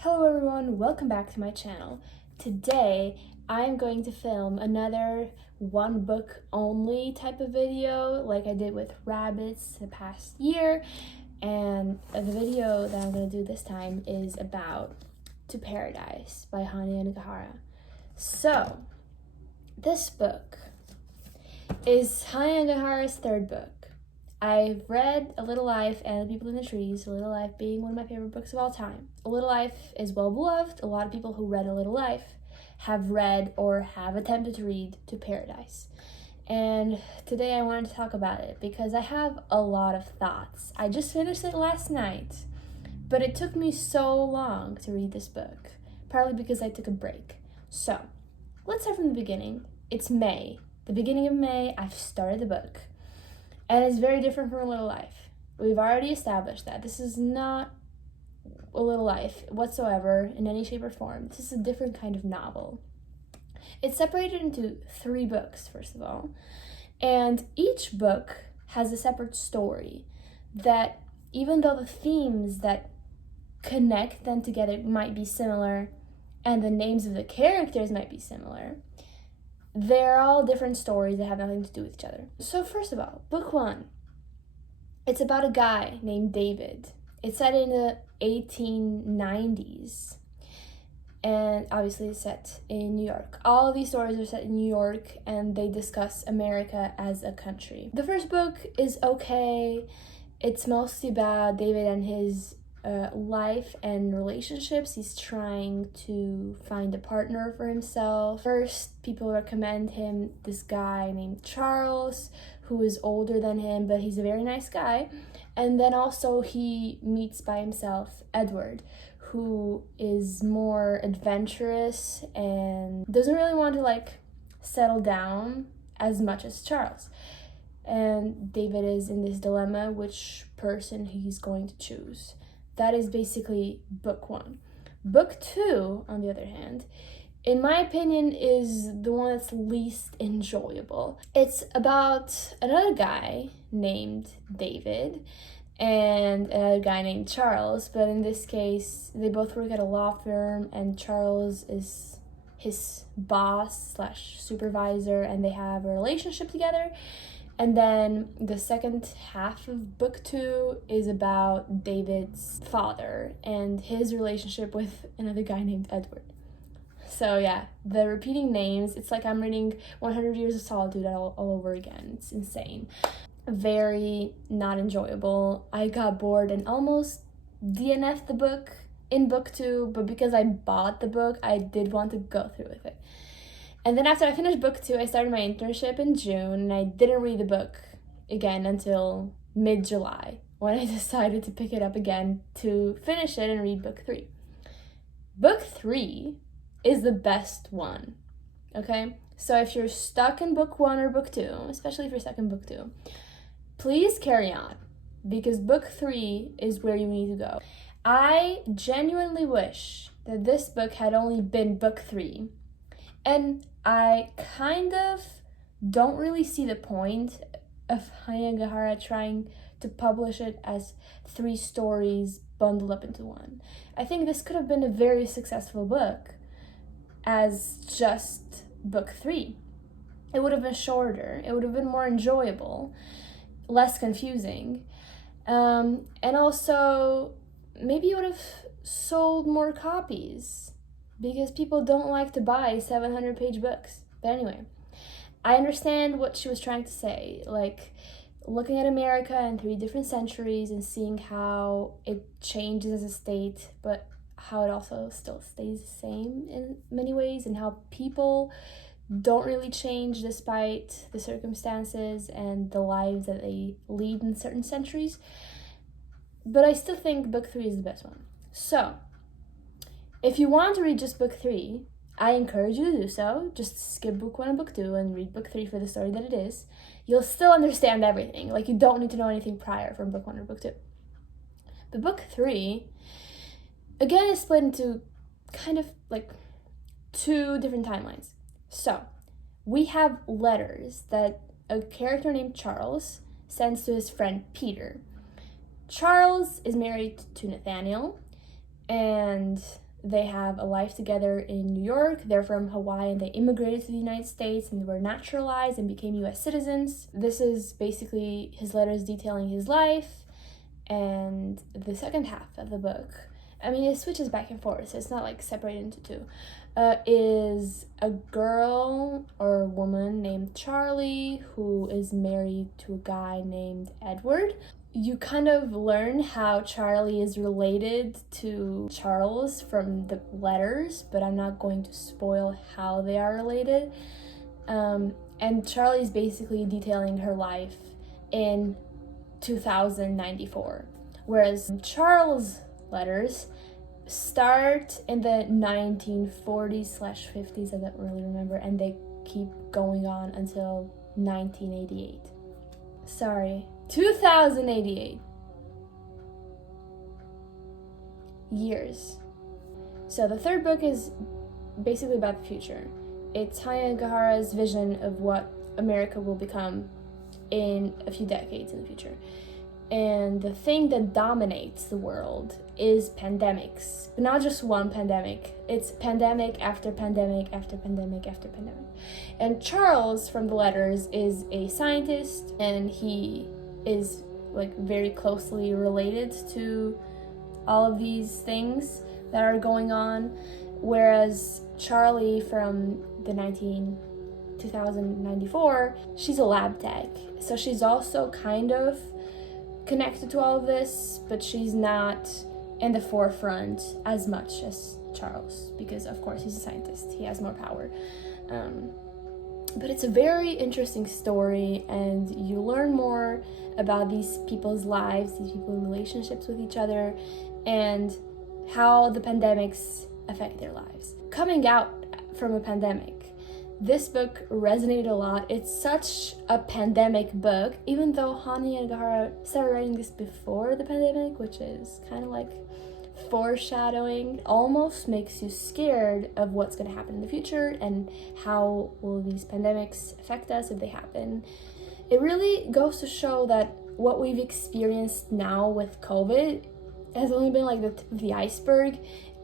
Hello everyone, welcome back to my channel. Today I'm going to film another one book only type of video like I did with rabbits the past year, and the video that I'm going to do this time is about To Paradise by Hanya Yanagihara. So this book is Hanya Yanagihara's third book. I've read A Little Life and The People in the Trees, A Little Life being one of my favorite books of all time. A Little Life is well beloved. A lot of people who read A Little Life have read or have attempted to read To Paradise. And today I wanted to talk about it because I have a lot of thoughts. I just finished it last night, but it took me so long to read this book, partly because I took a break. So, let's start from the beginning. It's May. The beginning of May, I've started the book. And it's very different from A Little Life. We've already established that. This is not A Little Life whatsoever in any shape or form. This is a different kind of novel. It's separated into 3 books, first of all. And each book has a separate story that, even though the themes that connect them together might be similar and the names of the characters might be similar, they're all different stories that have nothing to do with each other. So first of all, book 1. It's about a guy named David. It's set in the 1890s. And obviously it's set in New York. All of these stories are set in New York, and they discuss America as a country. The first book is okay. It's mostly about David and his life and relationships. He's trying to find a partner for himself. First, people recommend him this guy named Charles, who is older than him, but he's a very nice guy. And then also he meets by himself Edward, who is more adventurous and doesn't really want to settle down as much as Charles. And David is in this dilemma which person he's going to choose. That is basically book 1. Book 2, on the other hand, in my opinion, is the one that's least enjoyable. It's about another guy named David and another guy named Charles, but in this case, they both work at a law firm, and Charles is his boss / supervisor, and they have a relationship together. And then the second half of book 2 is about David's father and his relationship with another guy named Edward. So yeah, the repeating names, it's like I'm reading 100 Years of Solitude all over again. It's insane. Very not enjoyable. I got bored and almost DNF'd the book in book 2, but because I bought the book, I did want to go through with it. And then after I finished book 2, I started my internship in June, and I didn't read the book again until mid-July, when I decided to pick it up again to finish it and read book 3. Book 3 is the best one, okay? So if you're stuck in book 1 or book 2, especially if you're stuck in book 2, please carry on, because book 3 is where you need to go. I genuinely wish that this book had only been book 3, and I kind of don't really see the point of Hanya Yanagihara trying to publish it as 3 stories bundled up into one. I think this could have been a very successful book as just book 3. It would have been shorter, it would have been more enjoyable, less confusing, and also maybe it would have sold more copies, because people don't like to buy 700-page books. But anyway, I understand what she was trying to say, looking at America in 3 different centuries and seeing how it changes as a state, but how it also still stays the same in many ways, and how people don't really change despite the circumstances and the lives that they lead in certain centuries. But I still think book 3 is the best one. So, if you want to read just book 3, I encourage you to do so. Just skip book 1 and book 2 and read book 3 for the story that it is. You'll still understand everything. You don't need to know anything prior from book 1 or book 2. But book 3, again, is split into kind of 2 different timelines. So, we have letters that a character named Charles sends to his friend Peter. Charles is married to Nathaniel, and they have a life together in New York. They're from Hawaii and they immigrated to the United States and they were naturalized and became US citizens. This is basically his letters detailing his life. And the second half of the book, I mean, it switches back and forth, so it's not like separated into two, is a girl or a woman named Charlie who is married to a guy named Edward. You kind of learn how Charlie is related to Charles from the letters, but I'm not going to spoil how they are related. And Charlie's basically detailing her life in 2094, whereas Charles' letters start in the 1940s/50s, I don't really remember, and they keep going on until 1988. Sorry, 2088 years. So the third book is basically about the future. It's Hanya Yanagihara's vision of what America will become in a few decades in the future. And the thing that dominates the world is pandemics, but not just one pandemic. It's pandemic after pandemic after pandemic after pandemic. And Charles from the letters is a scientist, and he is like very closely related to all of these things that are going on, whereas Charlie from the 2094, she's a lab tech, so she's also kind of connected to all of this, but she's not in the forefront as much as Charles, because of course he's a scientist, he has more power. But it's a very interesting story, and you learn more about these people's lives, these people's relationships with each other, and how the pandemics affect their lives. Coming out from a pandemic, this book resonated a lot. It's such a pandemic book, even though Hanya Yanagihara started writing this before the pandemic, which is kind of like foreshadowing. It almost makes you scared of what's going to happen in the future and how will these pandemics affect us if they happen. It really goes to show that what we've experienced now with COVID has only been like the tip of the iceberg,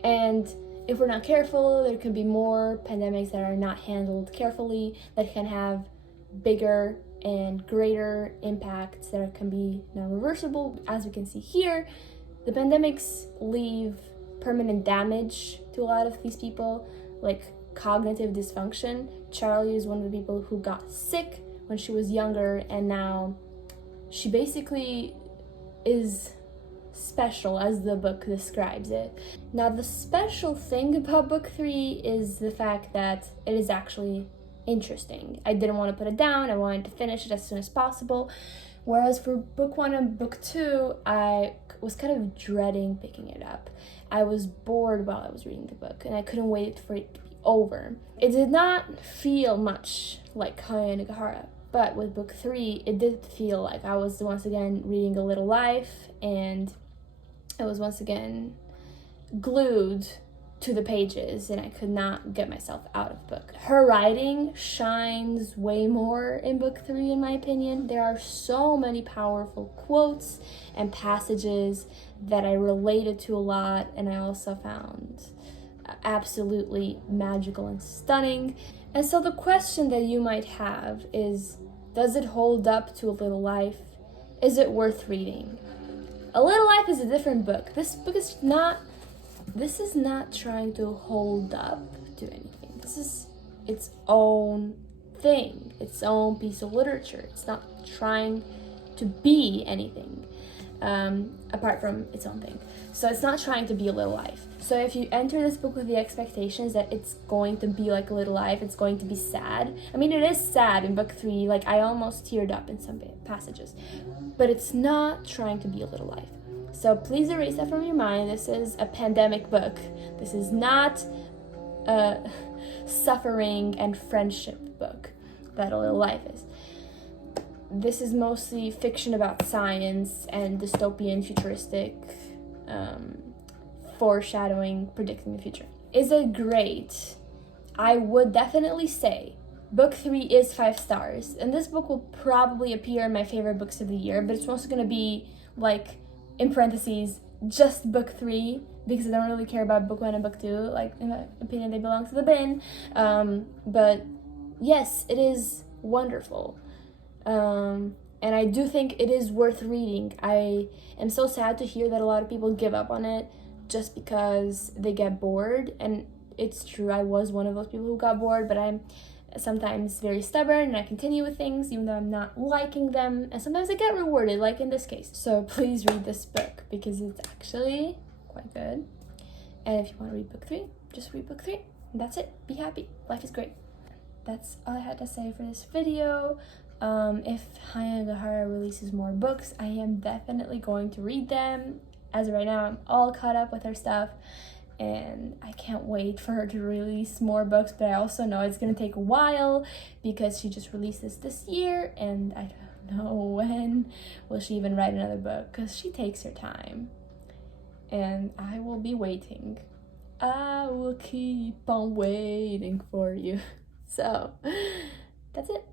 and if we're not careful, there could be more pandemics that are not handled carefully that can have bigger and greater impacts that can be non-reversible. As we can see here, the pandemics leave permanent damage to a lot of these people, like cognitive dysfunction. Charlie is one of the people who got sick when she was younger, and now she basically is special, as the book describes it. Now, the special thing about book 3 is the fact that it is actually interesting. I didn't want to put it down, I wanted to finish it as soon as possible, whereas for book 1 and book 2, I was kind of dreading picking it up. I was bored while I was reading the book, and I couldn't wait for it to be over. It did not feel much like Hanya Yanagihara, but with book 3, it did feel like I was once again reading A Little Life, and I was once again glued to the pages, and I could not get myself out of the book. Her writing shines way more in book 3, in my opinion. There are so many powerful quotes and passages that I related to a lot, and I also found absolutely magical and stunning. And so the question that you might have is, does it hold up to A Little Life? Is it worth reading? A Little Life is a different book. This is not trying to hold up to anything. This is its own thing, its own piece of literature. It's not trying to be anything apart from its own thing. So it's not trying to be A Little Life. So if you enter this book with the expectations that it's going to be like A Little Life, it's going to be sad. I mean, it is sad in book 3. Like, I almost teared up in some passages. But it's not trying to be A Little Life. So please erase that from your mind. This is a pandemic book. This is not a suffering and friendship book that A Little Life is. This is mostly fiction about science and dystopian, futuristic, foreshadowing, predicting the future. Is it great? I would definitely say book 3 is 5 stars, and this book will probably appear in my favorite books of the year, but it's mostly going to be like, in parentheses, just book 3 because I don't really care about book 1 and book 2. Like, in my opinion, they belong to the bin. But yes, it is wonderful. And I do think it is worth reading. I am so sad to hear that a lot of people give up on it just because they get bored. And it's true, I was one of those people who got bored, but I'm sometimes very stubborn and I continue with things even though I'm not liking them, and sometimes I get rewarded, like in this case. So please read this book because it's actually quite good. And if you want to read book 3, just read book 3. And that's it. Be happy. Life is great. That's all I had to say for this video. If Hanya Yanagihara releases more books, I am definitely going to read them. As of right now, I'm all caught up with her stuff, and I can't wait for her to release more books, but I also know it's gonna take a while because she just released this year, and I don't know when will she even write another book, because she takes her time, and I will be waiting. I will keep on waiting for you. So that's it.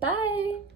Bye.